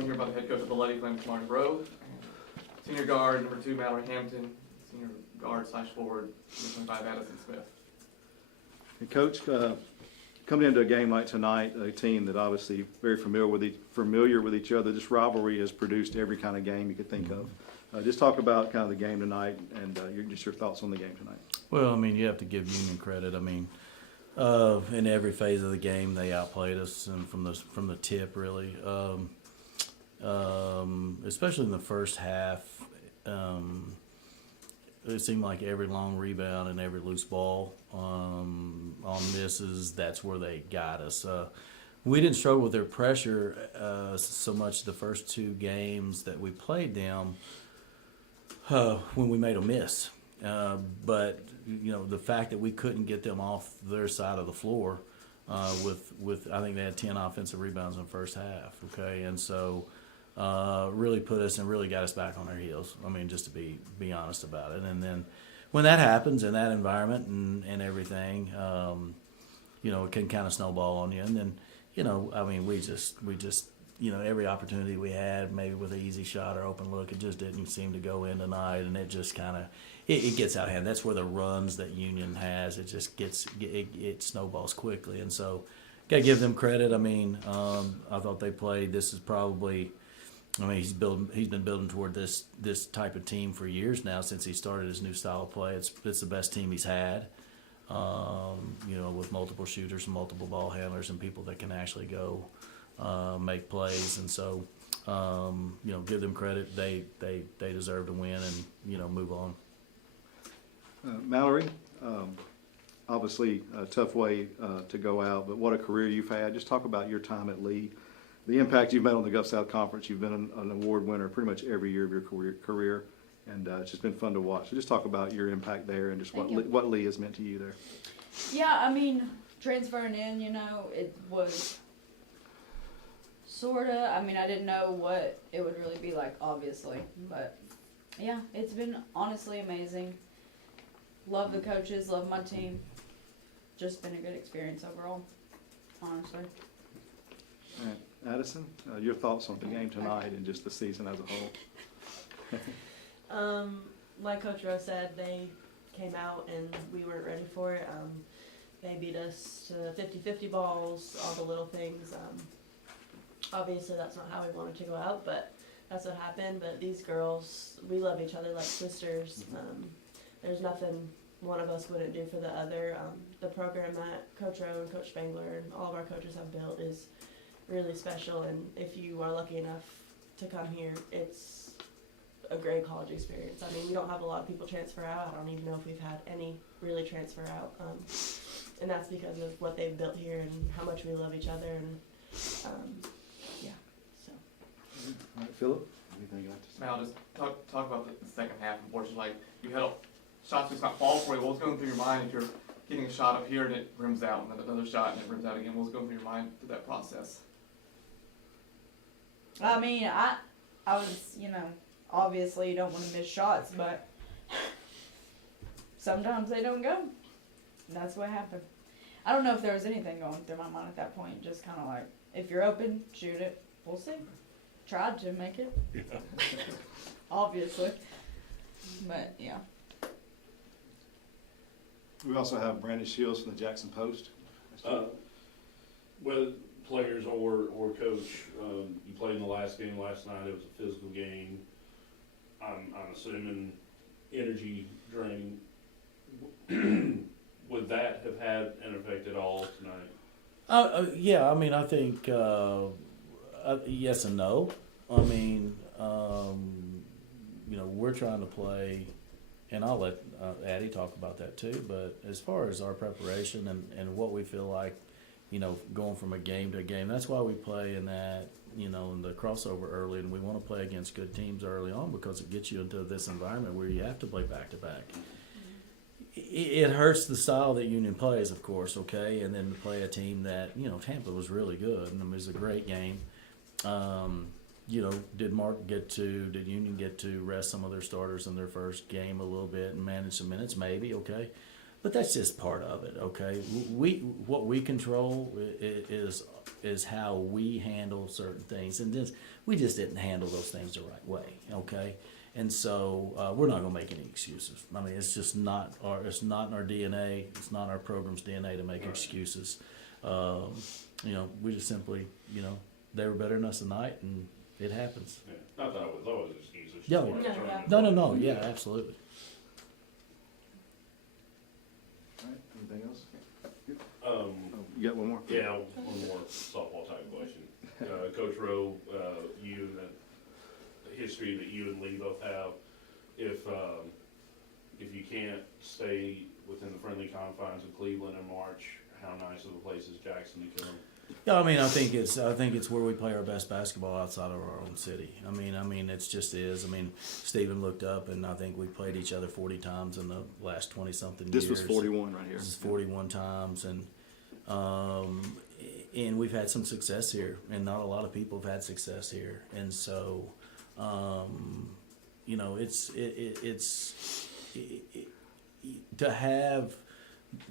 joined here by the head coach of the Lady Flames, Rowe, and senior guard number 2, Mallory Hampton, senior guard / forward, number 25, Addison Smith. Hey, Coach, coming into a game like tonight, a team that obviously very familiar with each other, this rivalry has produced every kind of game you could think of. Just talk about kind of the game tonight and your thoughts on the game tonight. Well, I mean, you have to give Union credit. I mean, in every phase of the game, they outplayed us, and from the tip, really. Especially in the first half, it seemed like every long rebound and every loose ball on misses, that's where they got us. We didn't struggle with their pressure so much the first 2 games that we played them when we made a miss. But you know, the fact that we couldn't get them off their side of the floor with I think they had 10 offensive rebounds in the first half. Okay, and so really put us and really got us back on our heels. I mean, just to be honest about it. And then when that happens in that environment and everything, you know, it can kind of snowball on you. And then, you know, I mean, we just you know, every opportunity we had, maybe with an easy shot or open look, it just didn't seem to go in tonight, and it just kind of it gets out of hand. That's where the runs that Union has, it just it snowballs quickly, and so got to give them credit. I mean, I thought they played. This is probably, I mean, he's been building toward this type of team for years now since he started his new style of play. It's the best team he's had. You know, with multiple shooters and multiple ball handlers and people that can actually go make plays, and so you know, give them credit. They deserve to win and, you know, move on. Mallory, obviously a tough way to go out, but what a career you've had. Just talk about your time at Lee, the impact you've made on the Gulf South Conference. You've been an award winner pretty much every year of your career, and it's just been fun to watch. So just talk about your impact there and just what Lee has meant to you there. Yeah, I mean, transferring in, you know, it was sorta, I mean, I didn't know what it would really be like, obviously, but yeah, it's been honestly amazing. Love the coaches, love my team. Just been a good experience overall, honestly. All right. Addison, your thoughts on the game tonight and just the season as a whole? Like Coach Rowe said, they came out and we weren't ready for it. They beat us to 50-50 balls, all the little things. Obviously that's not how we wanted to go out, but that's what happened. But these girls, we love each other like sisters. There's nothing one of us wouldn't do for the other. The program that Coach Rowe and Coach Spangler and all of our coaches have built is really special, and if you are lucky enough to come here, it's a great college experience. I mean, we don't have a lot of people transfer out. I don't even know if we've had any really transfer out, and that's because of what they've built here and how much we love each other, and yeah, so. All right, Philip, anything you'd like to say? Mal, just talk about the second half. Unfortunately, like, you had shots just not fall for you. What was going through your mind if you're getting a shot up here and it rims out, and then another shot and it rims out again? What was going through your mind through that process? I mean, I was, you know, obviously you don't want to miss shots, but sometimes they don't go. And that's what happened. I don't know if there was anything going through my mind at that point. Just kind of like, if you're open, shoot it. We'll see. Tried to make it. Yeah. Obviously. But, yeah. We also have Brandon Shields from the Jackson Post. Whether players or coach, you played in the last game last night. It was a physical game. I'm assuming energy draining. Would that have had an effect at all tonight? Yeah, I mean, I think yes and no. I mean, you know, we're trying to play, and I'll let Addie talk about that too, but as far as our preparation and what we feel like, you know, going from a game to a game, that's why we play in that, you know, in the crossover early, and we want to play against good teams early on because it gets you into this environment where you have to play back-to-back. It hurts the style that Union plays, of course, okay, and then to play a team that, you know, Tampa was really good, and it was a great game. You know, did Union get to rest some of their starters in their first game a little bit and manage some minutes? Maybe, okay. But that's just part of it, okay? What we control is how we handle certain things, and we just didn't handle those things the right way, okay? And so we're not gonna make any excuses. I mean, it's just not it's not in our DNA. It's not in our program's DNA to make excuses. You know, we just simply, you know, they were better than us tonight, and it happens. Yeah. Not that it was always an excuse. It's just Yeah. part of the Yeah. tournament. No, yeah, absolutely. All right, anything else? Um, You got one more? Yeah, one more softball type question. Coach Rowe, you and the history that you and Lee both have, if you can't stay within the friendly confines of Cleveland in March, how nice of a place is Jackson to come? Yeah, I mean, I think it's where we play our best basketball outside of our own city. I mean, it's just is. I mean, Stephen looked up, and I think we played each other 40 times in the last 20-something years. This was 41 right here. This is 41 times, and we've had some success here, and not a lot of people have had success here, and so, you know, it's to have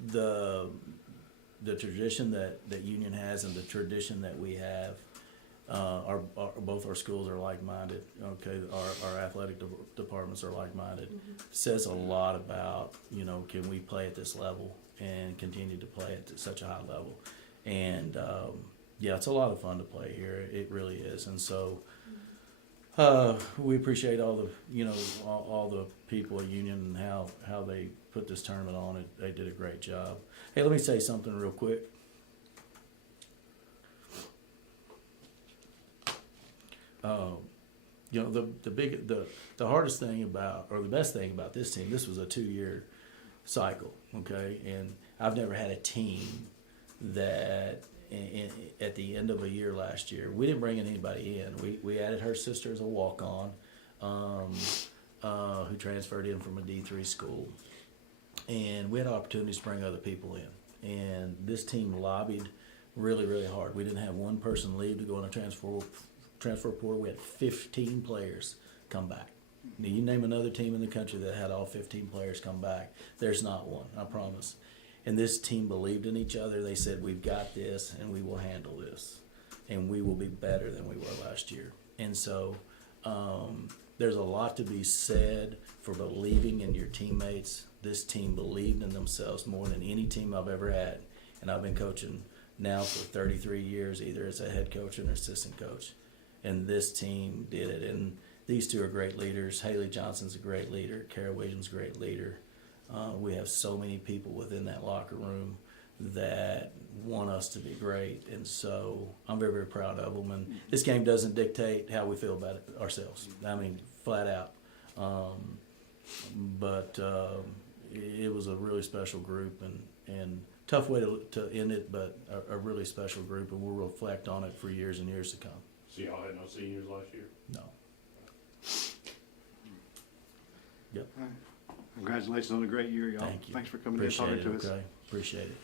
the tradition that Union has and the tradition that we have. Both our schools are like-minded. Okay, our athletic departments are like-minded. Says a lot about, you know, can we play at this level and continue to play at such a high level. And yeah, it's a lot of fun to play here. It really is. And so we appreciate all the, you know, all the people at Union and how they put this tournament on. They did a great job. Hey, let me say something real quick. You know, the hardest thing about, or the best thing about this team, this was a 2-year cycle, okay? And I've never had a team that at the end of a year last year, we didn't bring anybody in. We added her sister as a walk-on, who transferred in from a D3 school. And we had opportunities to bring other people in. And this team lobbied really, really hard. We didn't have one person leave to go on a transfer portal. We had 15 players come back. Now, you name another team in the country that had all 15 players come back. There's not one, I promise. And this team believed in each other. They said, we've got this, and we will handle this. And we will be better than we were last year. And so there's a lot to be said for believing in your teammates. This team believed in themselves more than any team I've ever had. And I've been coaching now for 33 years, either as a head coach or an assistant coach. And this team did it. And these two are great leaders. Haley Johnson's a great leader. Kara Williams' a great leader. We have so many people within that locker room that want us to be great. And so I'm very, very proud of them. And this game doesn't dictate how we feel about it ourselves. I mean, flat out. But it was a really special group and tough way to end it, but a really special group, and we'll reflect on it for years and years to come. So y'all had no seniors last year? No. Yep. Congratulations on a great year, y'all. Thank you. Thanks for coming in and Appreciate talking it, to us. okay? Appreciate it.